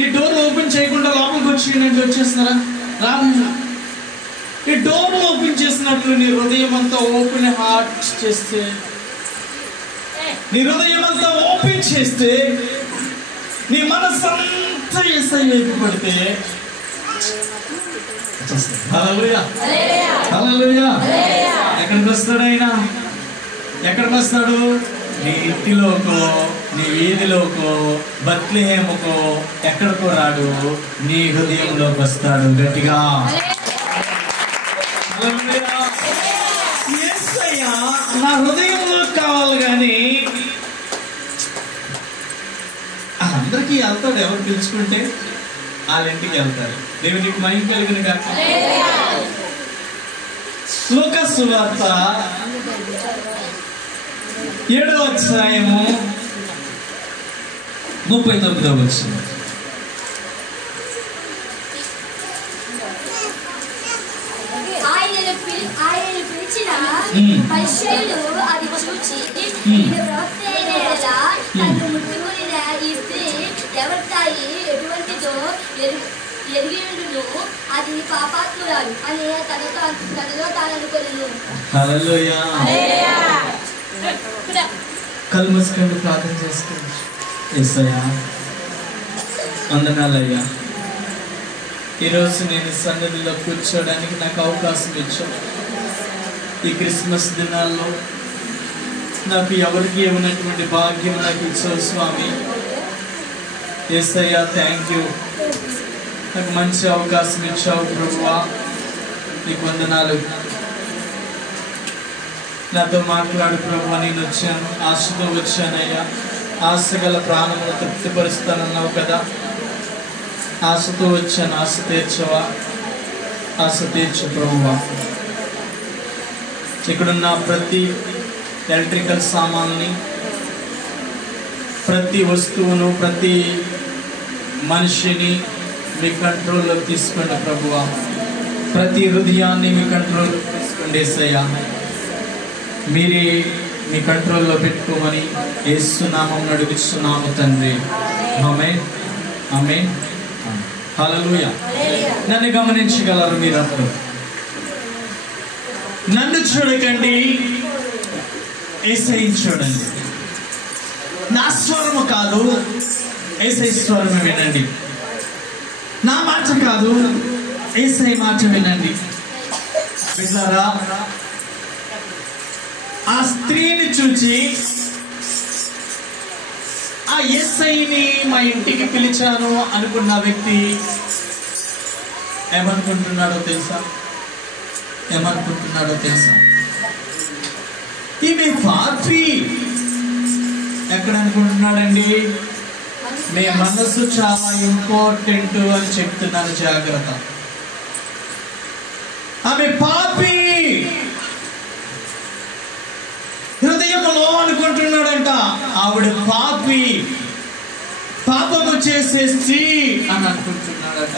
ఈ door open చేయకుండా లోపలికి వచ్చిందంటే వచ్చేస్తున్నారా? రాదు. ఈ డోర్ ఓపెన్ చేసినట్లు నీ హృదయం అంతా ఓపెన్ హార్ట్ చేస్తే, నీ హృదయం అంతా ఓపెన్ చేస్తే, నీ మనసంతా యేసయ్య వైపు పడితే హల్లెలూయా, హల్లెలూయా. ఎక్కడికి వస్తాడు ఆయన? ఎక్కడికి వస్తాడు? నీ ఇంటిలోకో, నీ వీధిలోకో, బత్లెహేముకో ఎక్కడికో రాడు, నీ హృదయంలోకి వస్తాడు. గట్టిగా యేసయ్య నా హృదయంలో కావాలి. కానీ అందరికీ వెళ్తాడు. ఎవరు పిలుచుకుంటే వాళ్ళ ఇంటికి వెళ్తారు. దేవునికి మహిమ కలిగిన గాక. లూకా సువార్త 7వ అధ్యాయము 39వ వచనం. ఆయన పిలిచిన పరిసయ్యులు అది చూచి, ఈయన ప్రవక్త అయిన యెడల తనను ముట్టుకొనిన ఈ స్త్రీ ఎవరి తాయి ఎటువంటిదో ఎరిగియుండును, అది పాపాత్మురాలు అని తనలో తాను అనుకొనెను. హల్లెలూయా. కళ్ళు మూసుకొని ప్రార్థన చేసుకోవచ్చు. యేసయ్యా వందనాలయ్యా, ఈరోజు నేను సన్నిధిలో కూర్చోడానికి నాకు అవకాశం ఇచ్చావు. ఈ క్రిస్మస్ దినాల్లో నాకు ఎవరికి ఇవ్వనటువంటి భాగ్యం నాకు ఇచ్చావు స్వామి. యేసయ్యా థ్యాంక్ యూ. నాకు మంచి అవకాశం ఇచ్చావు ప్రభువా, నీకు వందనాలు. నాతో మాట్లాడు ప్రభువా. నేను వచ్చాను, ఆశతో వచ్చానయ్యా. ఆశ గల ప్రాణమును తృప్తిపరుస్తానన్నావు కదా. ఆశతో వచ్చాను, ఆశ తీర్చవా? ఆశ తీర్చు ప్రభువా. ఇక్కడున్న ప్రతి ఎలక్ట్రికల్ సామాన్ని, ప్రతి వస్తువును, ప్రతి మనిషిని మీ కంట్రోల్లో తీసుకోండి ప్రభువా. ప్రతి హృదయాన్ని మీ కంట్రోల్లో తీసుకోండి యేసయ్యా. మీరే మీ కంట్రోల్లో పెట్టుకోమని యేసు నామమున అడుగుచున్నాము తండ్రి. ఆమేన్, ఆమేన్, హల్లెలూయా. నన్ను గమనించగలరు మీరందరూ? నన్ను చూడకండి, యేసయ్యని చూడండి. నా స్వరము కాదు, యేసయ్య స్వరము వినండి. నా మాట కాదు, యేసయ్య మాట వినండి. బిడ్డలారా, ఆ స్త్రీని చూచి ఆ యేసయ్యని మా ఇంటికి పిలిచాను అనుకున్న వ్యక్తి ఏమనుకుంటున్నాడో తెలుసా? ఏమనుకుంటున్నాడో తెలుసా? ఈమె పాపి. ఎక్కడ అనుకుంటున్నాడండి? మీ మనసు చాలా ఇంపార్టెంట్ అని చెప్తున్నాను, జాగ్రత్త. ఆమె పాపి. హృదయంలో అనుకుంటున్నాడంట ఆవిడ పాపి, పాపము చేసే స్త్రీ అని అనుకుంటున్నాడట.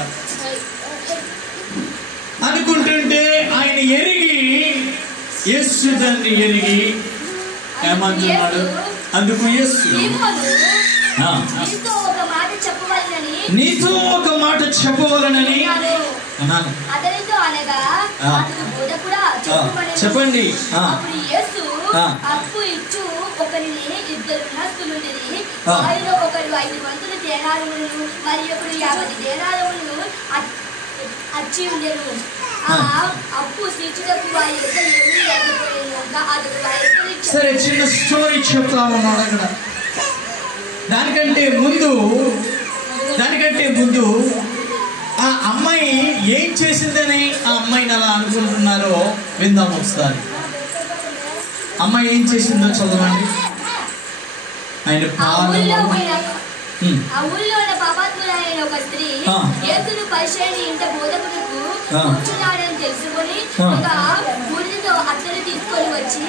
అనుకుంటుంటే ఆయన ఎరిగి, యేసు దాన్ని ఎరిగి ఏమంటున్నాడు? అందుకు యేసు నీతో ఒక మాట చెప్పవలనని చెప్పండి. అప్పు ఇచ్చు ఒకరిని ఇద్దరు నస్తులుండిరి. వారిలో ఒకరు 5 వంతుల దేనారములను మరి ఒకరు 50 దేనారములను అచ్చి ఉండెను. ఆ అప్పు తీర్చుటకు వారి ఇద్దరు ఎవరు లేకపోయిన. సరే, చిన్న స్టోరీ చెప్తాను అక్కడ. దానికంటే ముందు ఆ అమ్మాయి ఏం చేసిందని ఆ అమ్మాయిని అలా అనుకుంటున్నారో విందాం ఒకసారి. అమ్మాయి ఏం చేసిందో చదవండి. ఆయన పాపాత్ములైన ఒక స్త్రీ యేసును పరిచయని ఇంట బోధకులకు కూర్చున్నాడని తెలుసుకొని ఒక బూడిదతో అత్తరు తీసుకొని వచ్చి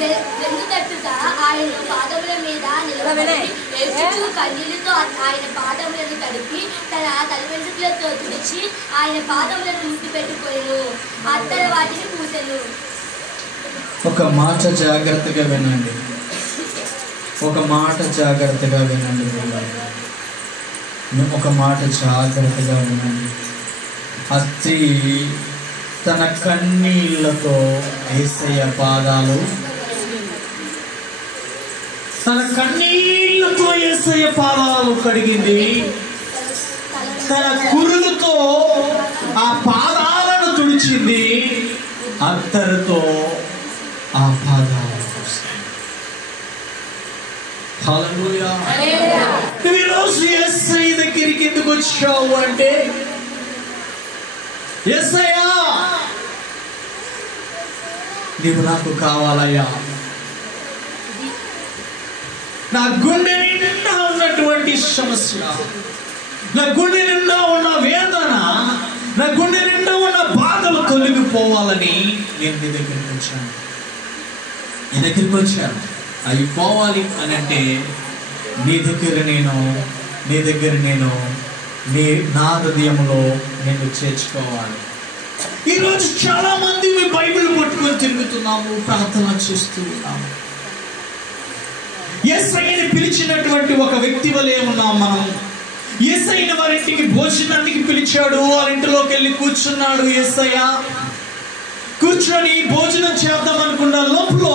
వెన్నుతట్టుగా ఆయన పాదముల మీద నిలబడి ఏడ్చుచు కన్నీళ్లతో ఆయన పాదములను తడిపి తన తలవెంట్రుకలతో తుడిచి ఆయన పాదములను ముద్దు పెట్టుకొనెను. అత్తరు వాటిని పూసెను. ఒక మాట జాగ్రత్తగా వినండి. ఒక మాట జాగ్రత్తగా వినండి. ఒక మాట జాగ్రత్తగా ఉండండి. ఆ స్త్రీ తన కన్నీళ్లతో యేసయ్య పాదాలు, తన కన్నీళ్లతో యేసయ్య పాదాలు కడిగింది. తన కురులతో ఆ పాదాలను తుడిచింది. అత్తరుతో ఆ పాదాలు. హల్లెలూయా. ఈరోజు యేసయ్య దగ్గరికి ఎందుకు వచ్చావు అంటే, యేసయ్యా నీవు నాకు కావాలయ్యా. నా గుండె నిండా ఉన్నటువంటి సమస్య, నా గుండె నిండా ఉన్న వేదన, నా గుండె నిండా ఉన్న బాధలు తొలగిపోవాలని నేను నీ దగ్గరికి వచ్చాను. నీ దగ్గరికి వచ్చాను. అవి పోవాలి అని అంటే నీ దగ్గర నేను నా హృదయంలో నేను చేర్చుకోవాలి. ఈరోజు చాలా మంది మీ బైబిల్ పట్టుకొని తిరుగుతున్నాము, ప్రార్థన చేస్తూ ఉన్నాము. యేసయ్యని పిలిచినటువంటి ఒక వ్యక్తి వలె ఉన్నాం మనం. యేసయ్యని వారింటికి భోజనానికి పిలిచాడు. వారింటిలోకి వెళ్ళి కూర్చున్నాడు. యేసయ్య కూర్చొని భోజనం చేద్దాం అనుకున్న లోపల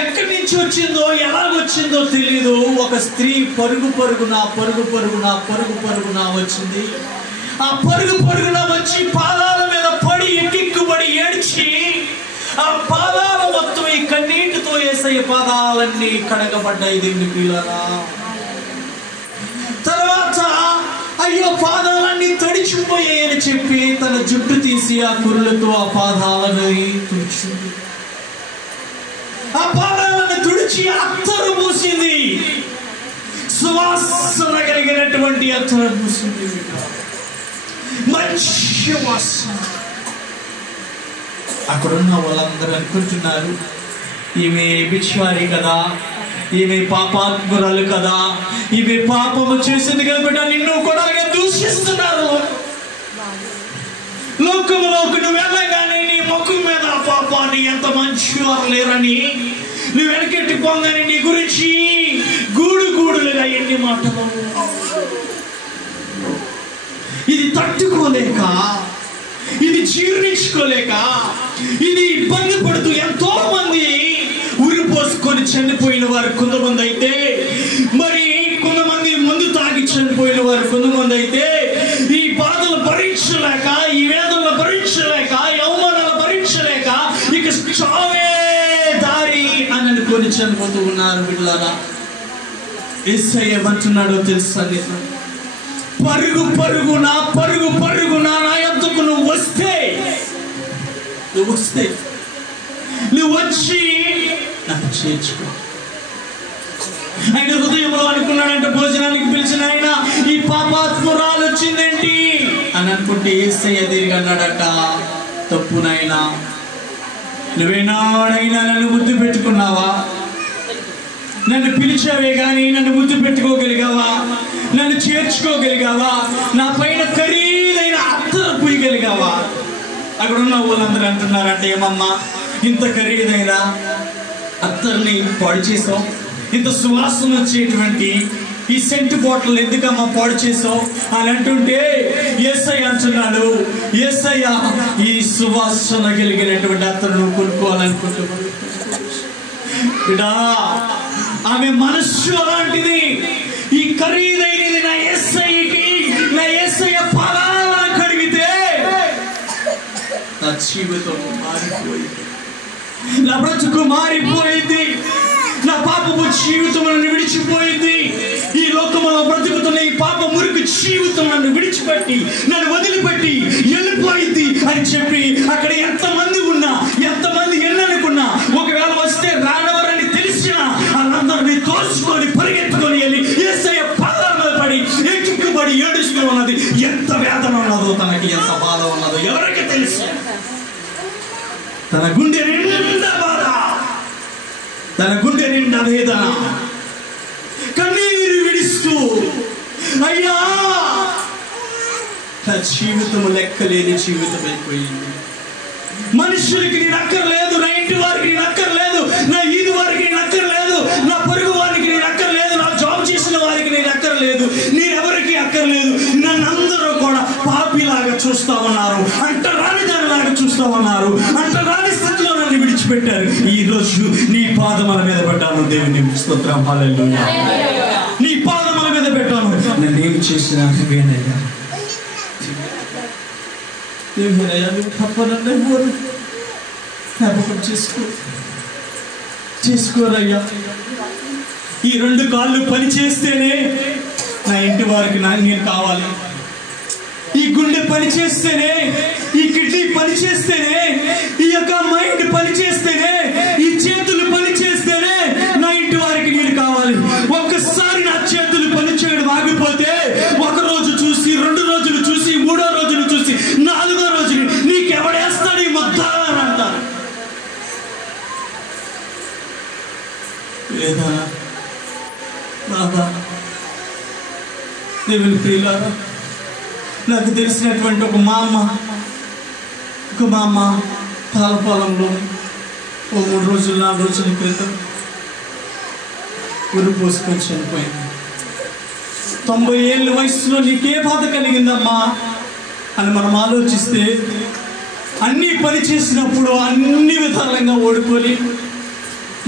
ఎక్కడి నుంచి వచ్చిందో ఎలాగొచ్చిందో తెలీదు. ఒక స్త్రీ పరుగు పరుగున వచ్చింది. ఆ పరుగున వచ్చి పాదాల మీద పడి ఎక్కిక్కుబడి ఏడ్చి, ఆ పాదాల మొత్తం ఈ కన్నీటితో యేసయ్య పాదాలన్నీ కడగబడ్డాయి. దేవుని పిల్లలా, తర్వాత అయ్యో పాదాలన్నీ తడిచిపోయాయని చెప్పి తన జుట్టు తీసి ఆ కురులతో ఆ పాదాలను తుడిచింది. ఆ పాదాలను తుడిచి అత్తరు పూసింది. సువాసన కలిగినటువంటి అత్తరు పూసింది. మంచి వాసన. అక్కడున్న వాళ్ళందరూ అనుకుంటున్నారు, ఈమె బిచ్వారి కదా, ఈమె పాపాత్మురాలు కదా, ఈమె పాపము చేసింది కదా బిడ్డ, నిన్ను కూడా దూషిస్తున్నారు. లోకములోకి నువ్వు వెళ్ళగానే నీ ముఖం మీద పాపాన్ని ఎంత మంచివారు లేరని, నువ్వు వెనకెట్టి పొంగని నీ గురించి గూడులుగా ఎన్ని మాటలు. ఇది తట్టుకోలేక, ఇది జీర్ణించుకోలేక, ఇది ఇబ్బంది పడుతూ ఎంతో మంది ఉరి పోసుకొని చనిపోయిన వారు కొంతమంది అయితే, మరి కొంతమంది మందు తాగి చనిపోయిన వారు కొంతమంది అయితే, ఈ బాధలు భరించలేక, ఈ వేదనలు భరించలేక, ఈ అవమానాలు భరించలేక ఇక చావే దారి అని అనుకొని చనిపోతూ ఉన్నారు. బిడ్డలారా, యేసయ్య ఏమంటున్నాడో తెలుసా? పరుగున నా యొద్దకు నువ్వు వచ్చి నాకు చేర్చుకో. ఆయన హృదయంలో అనుకున్నాడంటే, భోజనానికి పిలిచిన ఆయన ఈ పాపాత్మురాలు వచ్చిందేంటి అని అనుకుంటే యేసయ్య తిరిగి అన్నాడట, తప్పునైనా నువ్వేనాడైనా నన్ను ముద్దు పెట్టుకున్నావా? నన్ను పిలిచావే కానీ నన్ను ముద్దు పెట్టుకోగలిగావా? నన్ను చేర్చుకోగలిగావా? నా పైన ఖరీదైన అత్తరు పూయగలిగావా? అక్కడ ఉన్న వాళ్ళందరూ అంటున్నారంటే, ఏమమ్మా ఇంత ఖరీదైన అత్తర్ని పాడు చేసావు, ఇంత సువాసన వచ్చేటువంటి ఈ సెంటు బాటిల్ ఎందుకమ్మా పాడు చేసావు అని అంటుంటే యేసయ్య అంటున్నాడు, యేసయ్య ఈ సువాసన కలిగినటువంటి అత్తరును కొనుక్కోవాలనుకుంటున్నాడు. ఆమె మనస్సు అలాంటిది. ఈ ఖరీదైనది నా యేసయ్య పాదాలను కడిగితే నా జీవితం మారిపోయింది, నా బ్రతుకు మారిపోయింది, నా పాపము జీవితం నన్ను విడిచిపోయింది. ఈ లోకములో బ్రతుకుతున్న ఈ పాప మురికి జీవితం నన్ను విడిచిపెట్టి, నన్ను వదిలిపెట్టి వెళ్ళిపోయింది అని చెప్పి అక్కడ ఎంతమంది ఉన్నా, ఎంతమంది ఎన్ననుకున్నా, ఒకవేళ వస్తే రానవరని తెలిసినా వాళ్ళందరినీ తోసుకొని పరిగెత్తుకొని వెళ్ళి యేసయ్య పాదాల మీద పడి ఎక్కిక్కుబడి ఏడుస్తూ ఉన్నది. ఎంత వేదన ఉన్నదో, తనకి ఎంత బాధ ఉన్నదో ఎవరికి తెలుసు? తన గుండె నిండా బాధ, తన గుండె నిండా వేదన, కన్నీరు విడుస్తూ, అయ్యా నా జీవితం లెక్కలేని జీవితం అయిపోయింది. మనుషులకి నేను అక్కర్లేదు, నా ఇంటి వారికి నేను అక్కర్లేదు, నా ఈది వారికి నేను అక్కర్లేదు, నా పొరుగు వారికి నేను అక్కర్లేదు, నా జాబ్ చేసిన వారికి నేను అక్కర్లేదు, నేనెవరు చూస్తా ఉన్నారు, అంటరాని దానిలాగా చూస్తా ఉన్నారు, అంటరాని స్థితిలో నన్ను విడిచిపెట్టారు. ఈ రోజు నీ పాదముల మీద పెట్టాను. దేవుని స్తోత్రం, హల్లెలూయా. నీ పాదముల మీద పెట్టాను. నేనేమి చేసినా నువ్వేనయ్యా, నువ్వేనయ్యా, నువ్వు తప్పనన్నా జ్ఞాపకం చేసుకోరయ్యా. ఈ 2 కాళ్ళు పని చేస్తేనే నా ఇంటి వారికి నేను కావాలి. ఈ గుండె పని చేస్తేనే, ఈ కిడ్నీ పని చేస్తేనే, ఈ యొక్క మైండ్ పని చేస్తేనే, ఈ చేతులు పని చేస్తేనే నా ఇంటి వారికి నేను కావాలి. ఒక్కసారి నా చేతులు పని చేయడం ఆగిపోతే, 1 రోజు చూసి, 2 రోజులు చూసి, 3వ రోజులు చూసి, 4వ రోజులు నీకెవడేస్తాడు ఈ ముద్ద అని అంటారు. లేదా బాబా దేవుని ప్రియులారా, నాకు తెలిసినటువంటి ఒక మా అమ్మ తాళపాలెంలో 3 రోజులు 4 రోజుల క్రితం ఉరి పోసుకొని చనిపోయింది. 90 ఏళ్ళ వయసులో నీకే బాధ కలిగిందమ్మా అని మనం ఆలోచిస్తే, అన్నీ పని చేసినప్పుడు అన్ని విధాలంగా ఓడిపోయి,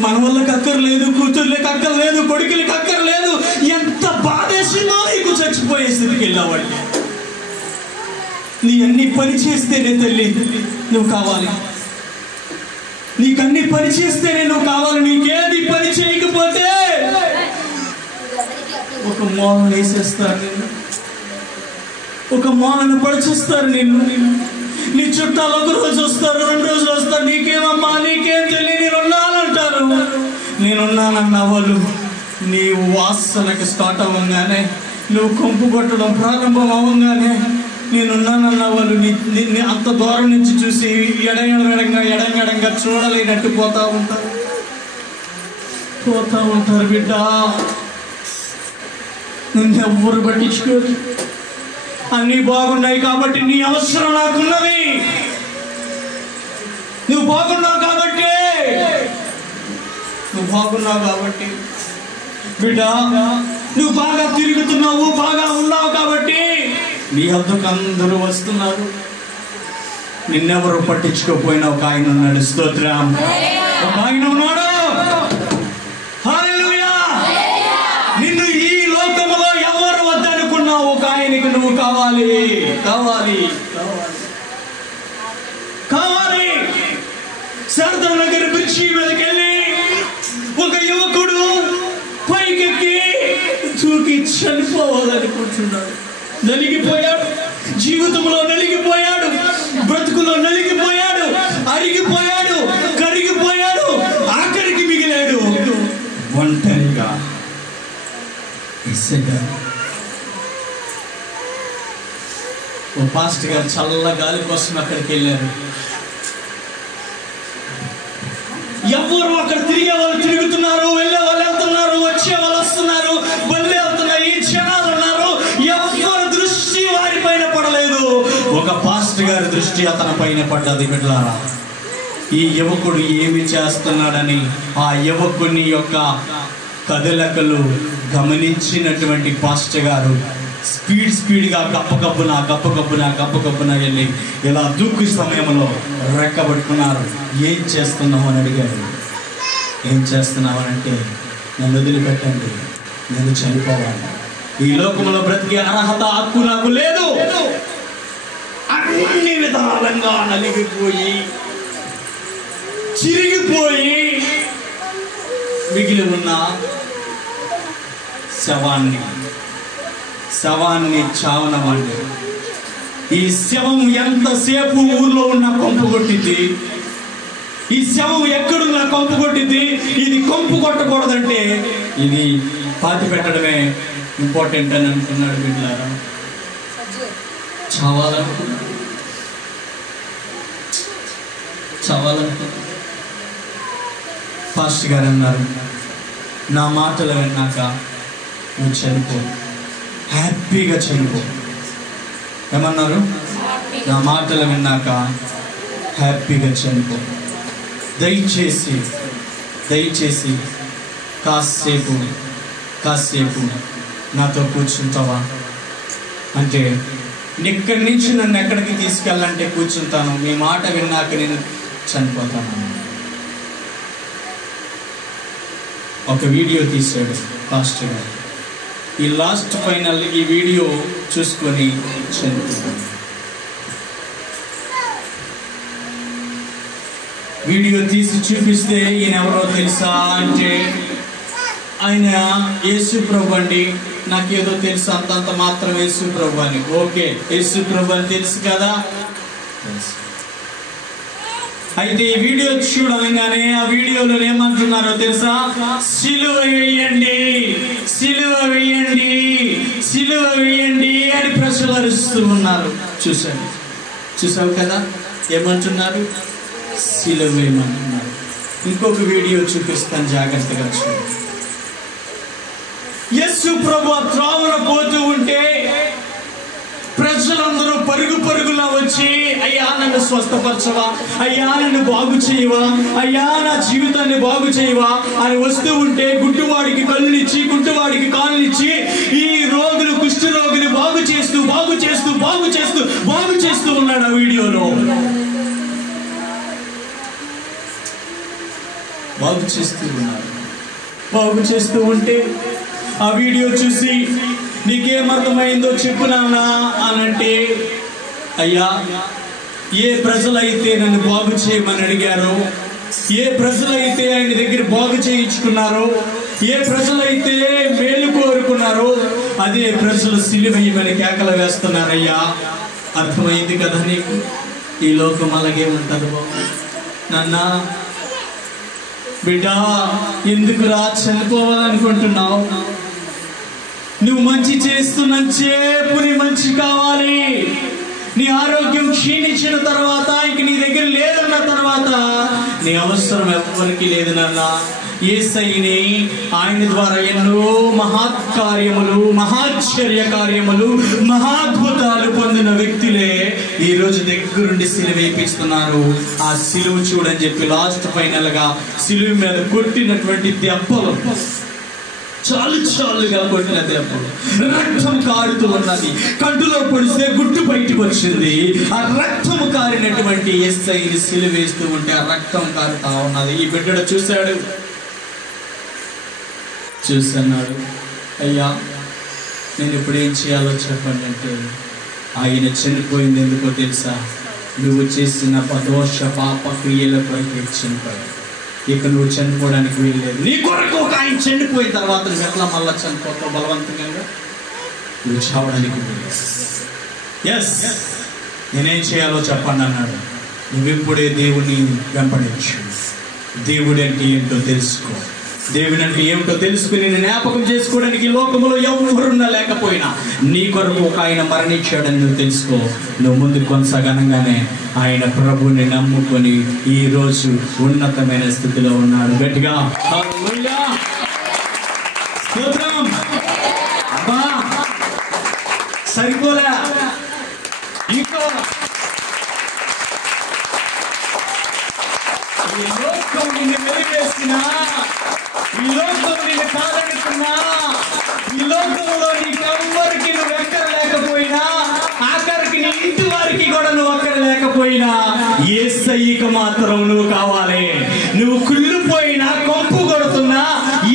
మన వాళ్ళకి అక్కర్లేదు, కూతుర్లకి అక్కర్లేదు, కొడుకులకి అక్కర్లేదు, ఎంత బాధేసిందో నీకు చచ్చిపోయే స్థితికి వెళ్ళావాడిని. నీ అన్ని పని చేస్తేనే తల్లి నువ్వు కావాలి, నీకన్నీ పని చేస్తేనే నువ్వు కావాలి. నీకేది పని చేయకపోతే ఒక మూలను వేసేస్తారు నిన్ను, ఒక మూలను పడిచేస్తారు నిన్ను. నీ చుట్టాలు 1 రోజు వస్తారు, 2 రోజులు వస్తారు, నీకేమమ్మా నీకేం తెలియదు, నేనున్నానంటారు. నేనున్నానన్న వాళ్ళు నీ వాసనకి స్టార్ట్ అవ్వగానే, నువ్వు కొంపు కొట్టడం ప్రారంభం అవ్వగానే, నేనున్నానన్న వాళ్ళు నీ అంత దూరం నుంచి చూసి ఎడంగా చూడలేనట్టు పోతా ఉంటారు బిడ్డ. నిన్నెవ్వరు పట్టించుకోరు. అన్నీ బాగున్నాయి కాబట్టి నీ అవసరం నాకున్నది. నువ్వు బాగున్నావు కాబట్టి బిడ్డ, నువ్వు బాగా తిరుగుతున్నావు, బాగా ఉన్నావు కాబట్టి నీ వద్దకు అందరూ వస్తున్నారు. నిన్నెవరు పట్టించుకోపోయినా ఒక ఆయన ఉన్నాడు. స్తోత్రం. ఒక ఆయన ఉన్నాడు. హల్లెలూయా. నిన్ను ఈ లోకములో ఎవరు వద్దనుకున్నావు, ఒక ఆయనకి నువ్వు కావాలి. శారదా నగర్ బ్రిడ్జి మీదకి వెళ్ళి ఒక యువకుడు పైకెక్కి దూకి చనిపోవాలనుకుంటున్నాడు. నలిగిపోయాడు, జీవితంలో నలిగిపోయాడు, బ్రతుకులో నలిగిపోయాడు, అరిగిపోయాడు, కరిగిపోయాడు, ఆఖరికి మిగిలాడు ఒంటరిగా. ఓ పాస్టర్ గారు చల్ల గాలి కోసం అక్కడికి వెళ్ళారు. ఎవరు అక్కడ తిరిగే వాళ్ళు తిరుగుతున్నారు, వెళ్ళే వాళ్ళు వెళ్తున్నారు, వచ్చే వాళ్ళు వస్తున్నారు, బళ్ళు వెళ్తున్నాయి, జనాలు ఉన్నారు. ఎవరి దృష్టి వారి పైన పడలేదు. ఒక పాస్టర్ గారి దృష్టి అతని పైన పడ్డది. బిడ్డలారా, ఈ యువకుడు ఏమి చేస్తున్నాడని ఆ యువకుని యొక్క కదలికలు గమనించినటువంటి పాస్టర్ గారు స్పీడ్గా గప్పకప్పున వెళ్ళి ఇలా దూకు సమయంలో రెక్కబట్టుకున్నారు. ఏం చేస్తున్నావు అని అడిగాడు. ఏం చేస్తున్నావు అంటే, నన్ను వదిలిపెట్టండి, నేను చనిపోవాలి. ఈ లోకంలో బ్రతికే అర్హత హక్కు నాకు లేదు. అన్ని విధాలంగా నలిగిపోయి చిరిగిపోయి మిగిలి ఉన్న శవాన్ని చావనమండి. ఈ శవం ఎంతసేపు ఊర్లో ఉన్న కొంపు కొట్టింది. ఈ శవం ఎక్కడున్నా కొంపు కొట్టింది. ఇది కొంపు కొట్టకూడదంటే ఇది పాతి పెట్టడమే ఇంపార్టెంట్ అని అనుకున్నాడు. బిడ్డలారా, చావాలనుకున్నాడు. పాస్టర్ గారు అన్నారు, నా మాటలు విన్నాక నువ్వు చనిపో, హ్యాపీగా చనిపో. ఏమన్నారు? నా మాటలు విన్నాక హ్యాపీగా చనిపో. దయచేసి కాసేపు నాతో కూర్చుంటావా అంటే, ఇక్కడి నుంచి నన్ను ఎక్కడికి తీసుకెళ్ళాలంటే కూర్చుంటాను, మీ మాట విన్నాక నేను చనిపోతాను. ఒక వీడియో తీశాడు పాస్టర్ గారు. ఈ లాస్ట్ ఫైనల్ ఈ వీడియో చూసుకొని చనిపోతాను. వీడియో తీసి చూపిస్తే ఈయన ఎవరో తెలుసా అంటే, ఆయన యేసు ప్రభు అండి, నాకేదో తెలుసు, అంతంత మాత్రం యేసు ప్రభు అని. ఓకే, యేసు ప్రభు అని తెలుసు కదా. అయితే ఈ వీడియో చూడగానే ఆ వీడియోలో ఏమంటున్నారో తెలుసా? సిలువ వేయండి, సిలువ వేయండి, సిలువ వేయండి అని ప్రజలు అరుస్తూ ఉన్నారు. చూసావు కదా ఏమంటున్నారు? సిలువ వేయమంటున్నారు. ఇంకొక వీడియో చూపిస్తాను, జాగ్రత్తగా చూడండి. యేసు ప్రభు త్రోవన పోతూ ఉంటే ప్రజలందరూ పరుగు పరుగులా వచ్చి, అయ్యా నన్ను స్వస్థపరచవా, అయ్యా నన్ను బాగు చేయవా, అయ్యా నా జీవితాన్ని బాగు చేయవా అని వస్తూ ఉంటే గుడ్డివాడికి కళ్ళునిచ్చి, గుడ్డివాడికి కాళ్ళనిచ్చి, ఈ రోగులు కుష్ఠ రోగులు బాగు చేస్తూ బాగు చేస్తూ బాగు చేస్తూ బాగు చేస్తూ ఉన్నాడు ఆ వీడియోలో. బాగు చేస్తూ ఉన్నారు. బాగు చేస్తూ ఉంటే ఆ వీడియో చూసి నీకేమర్థమైందో చెప్పు నాన్న అనంటే, అయ్యా ఏ ప్రజలైతే నన్ను బాగు చేయమని అడిగారో, ఏ ప్రజలైతే ఆయన దగ్గర బాగు చేయించుకున్నారో, ఏ ప్రజలైతే మేలు కోరుకున్నారో అదే ప్రజలు సిలువేయమని కేకలు వేస్తున్నారయ్యా. అర్థమైంది కదా నీకు? ఈ లోకం అలాగే ఉంటుంది బాబు. నాన్న బిడ్డా, ఎందుకురా చనిపోవాలనుకుంటున్నావు? నువ్వు మంచి చేస్తున్నంతసేపు నీ మంచి కావాలి. నీ ఆరోగ్యం క్షీణించిన తర్వాత, ఇంక నీ దగ్గర లేదన్న తర్వాత నీ అవసరం ఎవరికి లేదు నాన్న. యేసయ్యని ఆయన ద్వారా ఎన్నో మహాత్కార్యములు, మహాశ్చర్య కార్యములు, మహాద్భుతాలు పొందిన వ్యక్తులే ఈ రోజు దగ్గరుండి సిలువ వేయిస్తున్నారు. ఆ సిలువ చూడని చెప్పి లాస్ట్ ఫైనల్ గా సిలువ మీద కొట్టినటువంటి దెబ్బలు, చాలుగా కొట్టిన దెబ్బలు, రక్తం కారుతూ ఉన్నది. కంటులో పొడిస్తే గుట్టు బయటకు వచ్చింది. ఆ రక్తం కారినటువంటి యేసయ్యని సిలువ వేస్తూ ఉంటే ఆ రక్తం కారుతా ఉన్నది. ఈ బిడ్డడు చూస్తున్నాడు. అయ్యా నేను ఇప్పుడు ఏం చేయాలో చెప్పండి అంటే, ఆయన చనిపోయింది ఎందుకో తెలుసా? నువ్వు చేసిన దోష పాప క్రియల కొరకు చనిపోయావు. ఇక నువ్వు చనిపోవడానికి వీల్లేదు. నీ కొరకు ఒక ఆయన చనిపోయిన తర్వాత నువ్వు ఎట్లా మళ్ళా చనిపోతావు? బలవంతంగా నువ్వు చావడానికి వీల్లేదు. ఎస్, నేనేం చేయాలో చెప్పండి అన్నాడు. నువ్విప్పుడే దేవుని వెంబడించు. దేవుడు అంటే ఏంటో తెలుసుకో. దేవుని అంటే ఏమిటో తెలుసుకుని నేను జ్ఞాపకం చేసుకోవడానికి లోకంలో ఎవరున్నా లేకపోయినా నీ కొరకు ఒక ఆయన మరణించాడని నువ్వు తెలుసుకో. నువ్వు ముందు కొనసాగనగానే ఆయన ప్రభుని నమ్ముకొని ఈ రోజు ఉన్నతమైన స్థితిలో ఉన్నాడు. గట్టిగా హల్లెలూయా, స్తోత్రం. అబ్బా సరిపోలే, ఇంకో ఈ లోకం నిన్ను వెలివేసినా, ఈ లోకం నిన్ను కాదనుకున్నా, ఈ లోకంలో నీకెవ్వరికి నువ్వు ఎక్కడ లేకపోయినా, ఆఖరికి నీ ఇంటి వారికి కూడా నువ్వు అక్కడ లేకపోయినా, యేసయ్యకి మాత్రం నువ్వు కావాలి. నువ్వు కుళ్ళిపోయినా, కొంపు కొడుతున్నా,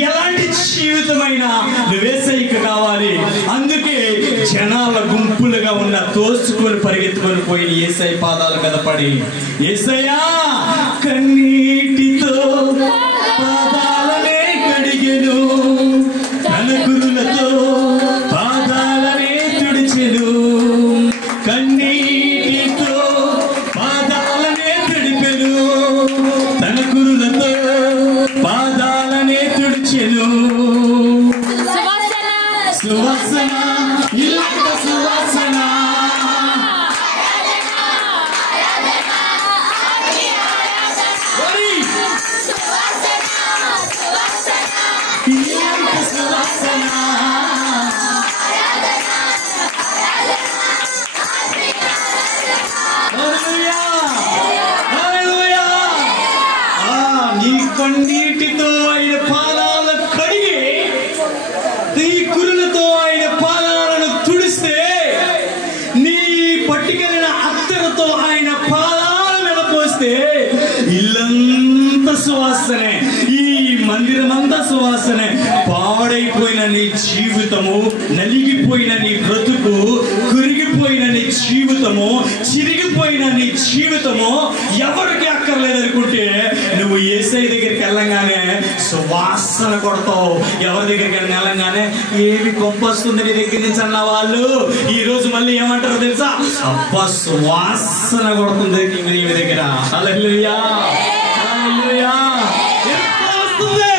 ఎలాంటి జీవితమైనా నువ్వు యేసయ్యకి కావాలి. అందుకే జనాల గుంపులుగా ఉన్న తోసుకొని పరిగెత్తుకొని పోయిన యేసయ్య పాదాల మీద పడి, యేసయ్యా కన్నీటితో పాదాలనే కడిగెను, తన కురులతో పాదాలనే తుడిచెను, కన్నీటితో పాదాలనే తుడిపెను, తన కురులతో పాదాలనే తుడిచెను. సువాసన, ఇల్లంత సువాసన, కన్నీటితో ఆయన పాదాలు కడిగి, నీ కురులతో ఆయన పాదాలను తుడిస్తే నీ సువాసనే. పాడైపోయిన నీ జీవితము, నలిగిపోయిన నీ బ్రతుకు, కురిగిపోయిన నీ జీవితము, చిరిగిపోయిన నీ జీవితము ఎవరికి అక్కర్లేదనుకుంటే నువ్వు యేసయ్య దగ్గరికి వెళ్ళంగానే సువాసన కొడతావు. ఎవరి దగ్గరికి వెళ్ళంగానే ఏమి కొంపొస్తుంది నీ దగ్గర నుంచి అన్న వాళ్ళు ఈ రోజు మళ్ళీ ఏమంటారో తెలుసా? అబ్బా సువాసన కొడుతుంది నీ దగ్గర. హల్లెలూయా, హల్లెలూయా. వస్తుంది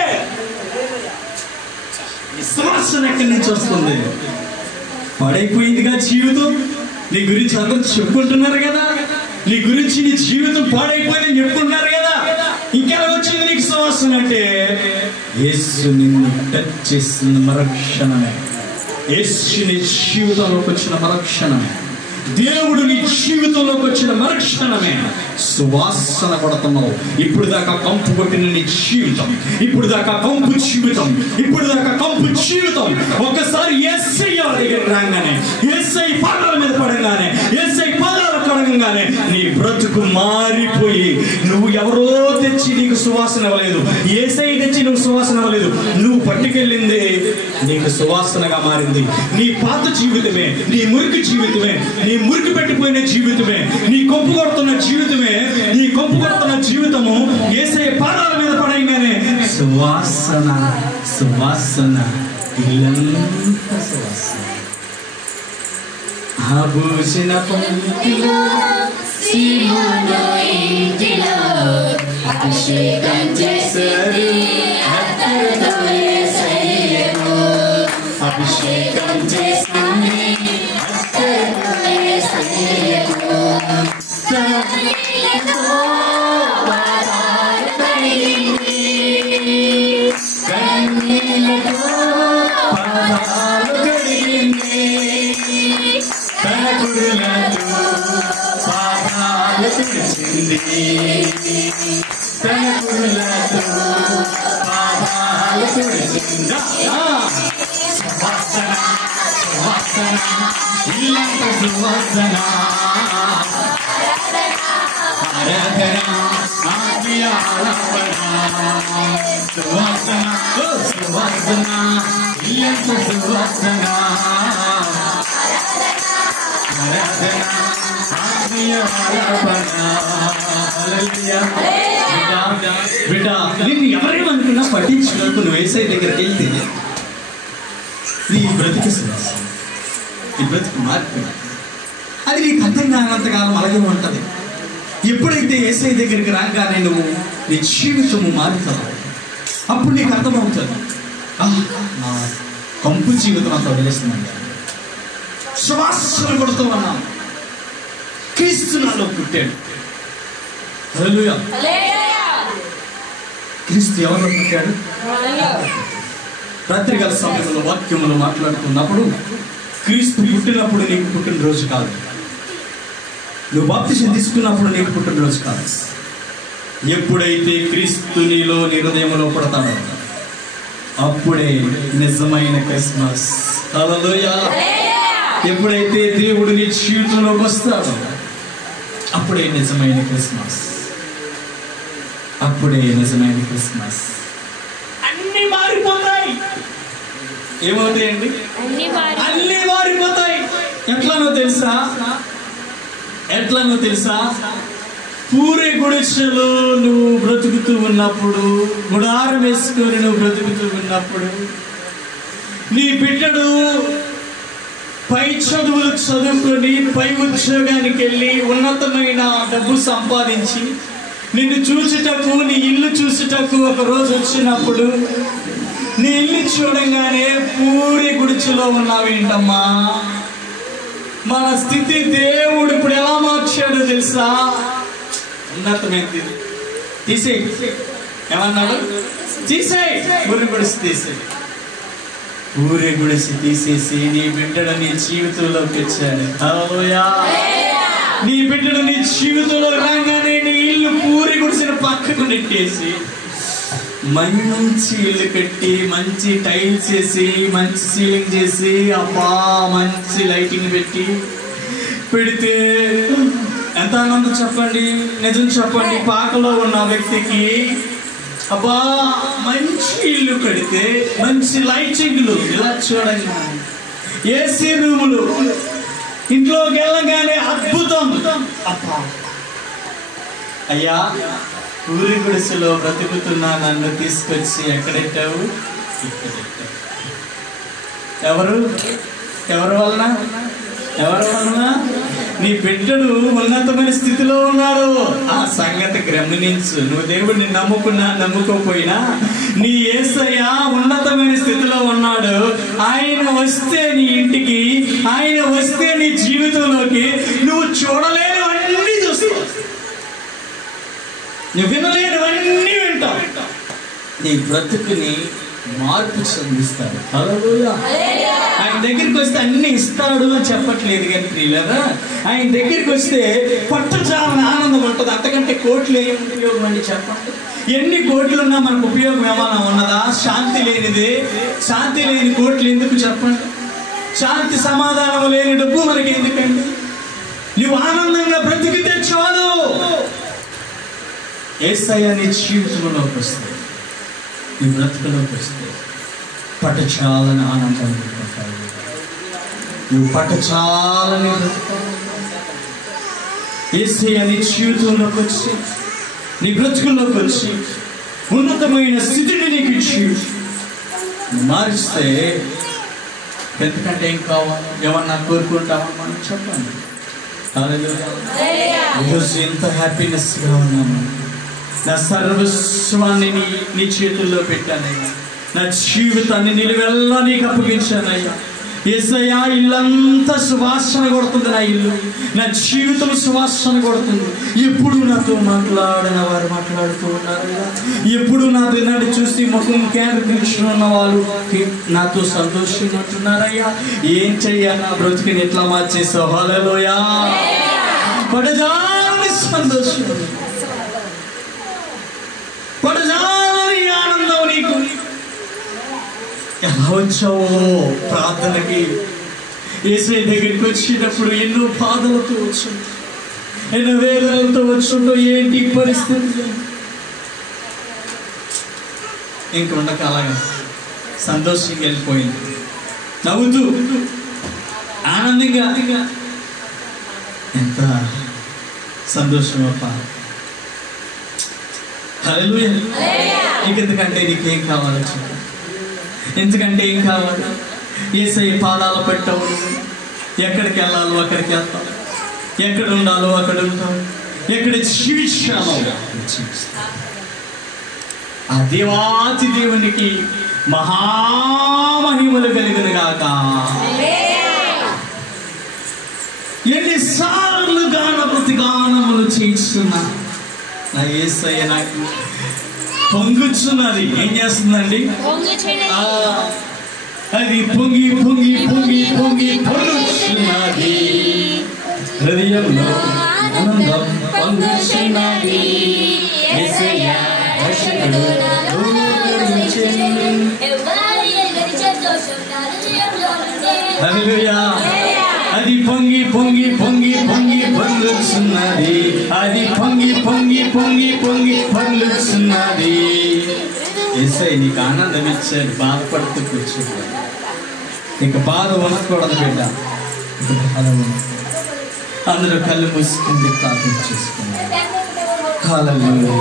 ఈ సువాసన ఎక్కడి నుంచి వస్తుంది? పాడైపోయిందిగా జీవితం. నీ గురించి అందరూ చెప్పుకుంటున్నారు కదా, నీ గురించి నీ జీవితం పాడైపోయిందని చెప్పుకుంటున్నారు కదా. ఇంకెలా వచ్చింది నీకు సువాసన అంటే యేసు నిన్ను టచ్ చేసిన మరుక్షణమే, యేసు నీ జీవితంలోకి వచ్చిన మరుక్షణమే, దేవుడు నీ జీవితంలోకి వచ్చిన మరుక్షణమే సువాసన కొడుతున్నావు. ఇప్పుడు దాకా కంపు కొట్టిన నీ జీవితం, ఇప్పుడు దాకా కంపు జీవితం, ఇప్పుడు దాకా కంపు జీవితం ఒకసారి యేసయ్య దగ్గరికి రాగానే, యేసయ్య పాదాల మీద పడగానే, యేసయ్య పాదాలు కడగంగానే నీ బ్రతుకు మారిపోయి నువ్వు ఎవరో తెచ్చి నీకు సువాసన ఇవ్వలేదు, యేసయ్య తెచ్చి నువ్వు సువాసన ఇవ్వలేదు, నువ్వు పట్టుకెళ్ళింది నీకు సువాసనగా మారింది. నీ పాత జీవితమే, నీ మురికి జీవితమే, నీ మురికి పెట్టిపోయిన జీవితమే, నీ కొంపు కొడుతున్న జీవితమే, నీ కొంపు కొడుతున్న జీవితము యేసయ్య పాదాల మీద పడగానే సువాసన, సువాసన, ఇల్లంతా సువాసన. ఆభూషణ పంక్తిలో సీమోను ఇంటిలో అభిషేకం చేశారు అత్తరుతో యేసయ్యను, అభిషేకం చేశారు అత్తరుతో యేసయ్యను. కన్నీళ్లతో పాదాలు కడిగింది, కన్నీళ్లతో పాదాలు కడిగింది, తన కురులతో పాదాలు తుడిచింది, తన కురులతో పాదాలు తుడిచింది. సువాసన, సువాసన, ఇల్లంత సువాసన, ఆరాధన, ఆది ఆరాధన, సువాసన, సువాసన, ఇల్లంత సువాసన, ఆరాధన, ఆది ఆరాధన. హల్లెలూయా. బిడ్డ, నిన్ను ఎవరేమనుకున్నా పట్టించుకోకు. నువ్వు యేసయ్య దగ్గరికి వెళ్తే నీ బ్రతికి సువాసన, నీ బ్రతికి మార్పు. అది నీకు అర్థం కానంతకాలం అలాగే ఉంటుంది. ఎప్పుడైతే యేసయ్య దగ్గరికి రాగానే నువ్వు నీ జీవితము మారుతావు, అప్పుడు నీకు అర్థమవుతుంది నా కంపు జీవితం అంతా వదిలేస్తున్నాను, సువాసన కొడుతూ ఉన్నాను, క్రీస్తు నాలో పుట్టాడు. హల్లెలూయా. క్రీస్తు ఎవరిలో పుట్టాడు? రాత్రికాల సమయంలో వాక్యములు మాట్లాడుతున్నప్పుడు క్రీస్తు పుట్టినప్పుడు నీకు పుట్టినరోజు కాదు, నువ్వు బాప్తిసం తీసుకున్నప్పుడు నీకు పుట్టినరోజు కాదు. ఎప్పుడైతే క్రీస్తు నీలో నీ హృదయంలో పడతాడో అప్పుడే నిజమైన క్రిస్మస్. హల్లెలూయా. ఎప్పుడైతే దేవుడు నీ జీవితంలోకి వస్తాడో అప్పుడే నిజమైన క్రిస్మస్, అప్పుడే నిజమైన క్రిస్మస్. అన్ని మారిపోతాయి. ఏమవుతాయండి? అన్ని మారిపోతాయి. ఎట్లానో తెలుసా? ఎట్లానో తెలుసా? పూరే గుడిసెలో నువ్వు బ్రతుకుతూ ఉన్నప్పుడు, గుడారం వేసుకొని నువ్వు బ్రతుకుతూ ఉన్నప్పుడు, నీ బిడ్డడు పై చదువులు చదువుకొని పై ఉద్యోగానికి వెళ్ళి ఉన్నతమైన డబ్బు సంపాదించి నిన్ను చూచుటకు, నీ ఇల్లు చూచుటకు ఒక రోజు వచ్చినప్పుడు నీ ఇల్లు చూడంగానే పూరి గుడిచెలో ఉన్నావేంటమ్మా? మన స్థితి దేవుడు ఇప్పుడు ఎలా మార్చాడో తెలుసా? ఉన్నతమైంది. తీసేయి. ఏమన్నాడు? తీసేయి. ఊరి గుడిసి తీసేయి. ఊరి గుడిసి తీసేసి నీ బిడ్డడు నీ జీవితంలోకి వచ్చాడు. హల్లెలూయా. నీ బిడ్డడు నీ జీవితంలో రాగానే నీ ఇల్లు పూరి గుడిసిన పక్కకు నెట్టేసి మంచి ఇల్లు కట్టి, మంచి టైల్స్ వేసి, మంచి సీలింగ్ చేసి, అబ్బా మంచి లైటింగ్ పెడితే ఎంత ఆనందం చెప్పండి. నిజం చెప్పండి. పాకలో ఉన్న వ్యక్తికి అబ్బా మంచి ఇల్లు కడితే, మంచి లైటింగ్లు, ఇలా చూడండి, ఏసీ రూములు, ఇంట్లోకి వెళ్ళగానే అద్భుతం. అబ్బా అయ్యా, ఊరి గుడిసెలో బ్రతుకుతున్నా నన్ను తీసుకొచ్చి ఎక్కడెట్టావు? ఇక్కడెట్టావు. ఎవరి వలన? నీ బిడ్డడు ఉన్నతమైన స్థితిలో ఉన్నాడు. ఆ సంగతి గమనించు. నువ్వు దేవుడిని నమ్ముకున్నా నమ్ముకోపోయినా నీ యేసయ్య ఉన్నతమైన స్థితిలో ఉన్నాడు. ఆయన వస్తే నీ ఇంటికి, ఆయన వస్తే నీ జీవితంలోకి నువ్వు చూడలేనివన్నీ చూస్తావు, నువ్వు వినలేనివన్నీ వింటావు. నీ బ్రతుకుని మార్పు చెందిస్తాడు. హల్లెలూయా. ఆయన దగ్గరికి వస్తే అన్ని ఇస్తాడు అని చెప్పట్లేదు కానీ ప్రియులారా, ఆయన దగ్గరికి వస్తే పట్టజాలని ఆనందం ఉంటుంది. అంతకంటే కోట్లు ఏం ఉపయోగం అండి చెప్పండి? ఎన్ని కోట్లున్నా మనకు ఉపయోగం ఏమైనా ఉన్నదా? శాంతి లేనిదే. శాంతి లేని కోట్లు ఎందుకు చెప్పండి? శాంతి సమాధానం లేని డబ్బు మనకి ఎందుకండి? నువ్వు ఆనందంగా బ్రతికితే చాలు. యేసయ్య నీ జీవితంలోకి వస్తే, నీ బ్రతుకులోకి వస్తే పట్టచాలని ఆనందం, నువ్వు పట్టచాలని యేసయ్య నీ జీవితంలోకి వచ్చి, నీ బ్రతుకుల్లోకి వచ్చి ఉన్నతమైన స్థితిని నీకు ఇచ్చి మారిస్తే ఎందుకంటే ఏం కావాలి? ఏమన్నా కోరుకుంటామని మనం చెప్పండి. ఈరోజు ఎంత హ్యాపీనెస్గా ఉన్నాము. నా సర్వస్వాన్ని నీ చేతుల్లో పెట్టానయ్యా. నా జీవితాన్ని నిలువెల్లా నీకు అప్పగించానయ్యా. యేసయ్యా, ఇల్లంతా సువాసన కొడుతుంది. నా ఇల్లు, నా జీవితం సువాసన కొడుతుంది. ఎప్పుడు నాతో మాట్లాడిన వారు మాట్లాడుతూ ఉన్నారయ్యా. ఎప్పుడు నాతో నన్ను చూసి ముఖం కేంద్రీకరించిన ఉన్న వాళ్ళు నాతో సంతోషంగా ఉంటున్నారయ్యా. ఏం చెయ్యాలి? నా బ్రతుకుని ఎట్లా మార్చేసావు? హల్లెలూయా. పడజాలని సంతోషం, పడజాలని ఆనందం నీకు. ఎలా వచ్చావో ప్రార్థనకి? యేసయ్య దగ్గరికి వచ్చినప్పుడు ఎన్నో బాధలతో వచ్చుంటో, ఎన్నో వేదనలతో వచ్చుంటో. ఏంటి పరిస్థితి? ఇంకొండక అలాగా సంతోషంగా వెళ్ళిపోయింది, నవ్వుతూ ఆనందంగా. ఎంత సంతోషం అప్ప. హల్లెలూయా. ఇంకెందుకంటే నీకేం కావాలో చెప్పు. ఎందుకంటే ఏం కావాలి? యేసయ్య పాదాలు పెట్టావు. ఎక్కడికి వెళ్ళాలో అక్కడికి వెళ్తావు, ఎక్కడ ఉండాలో అక్కడ ఉంటావు, ఎక్కడ జీవించాలో జీవిస్తావు. ఆ దేవాతి దేవునికి మహామహిమలు కలిగిన గాక. ఎన్నిసార్లు గాన ప్రతిగానములు చేస్తున్నా నా యేసయ్య నాకు పొంగుచున్నది. ఏం చేస్తుందండి? అది పొంగి పొంగి పొంగి పొంగి పొంగుచున్నది. హృదయంలో ఆనందం పొంగుచున్నది. యేసయ్య రక్షకుడు హల్లెలూయా. అది పొంగి పొంగి పొంగి పొంగి పొంగుచున్నది. అది పొంగి పొంగి పొంగి పొంగి పొంగుచున్నది. యేసయ్య నీకు ఆనందం ఇచ్చాడు. బాధపడుతూ కూర్చున్నా. ఇక బాధ ఉండకూడదు బిడ్డ. అందరూ కళ్ళు మూసుకుంది ప్రార్థన చేసుకున్నారు. హల్లెలూయా.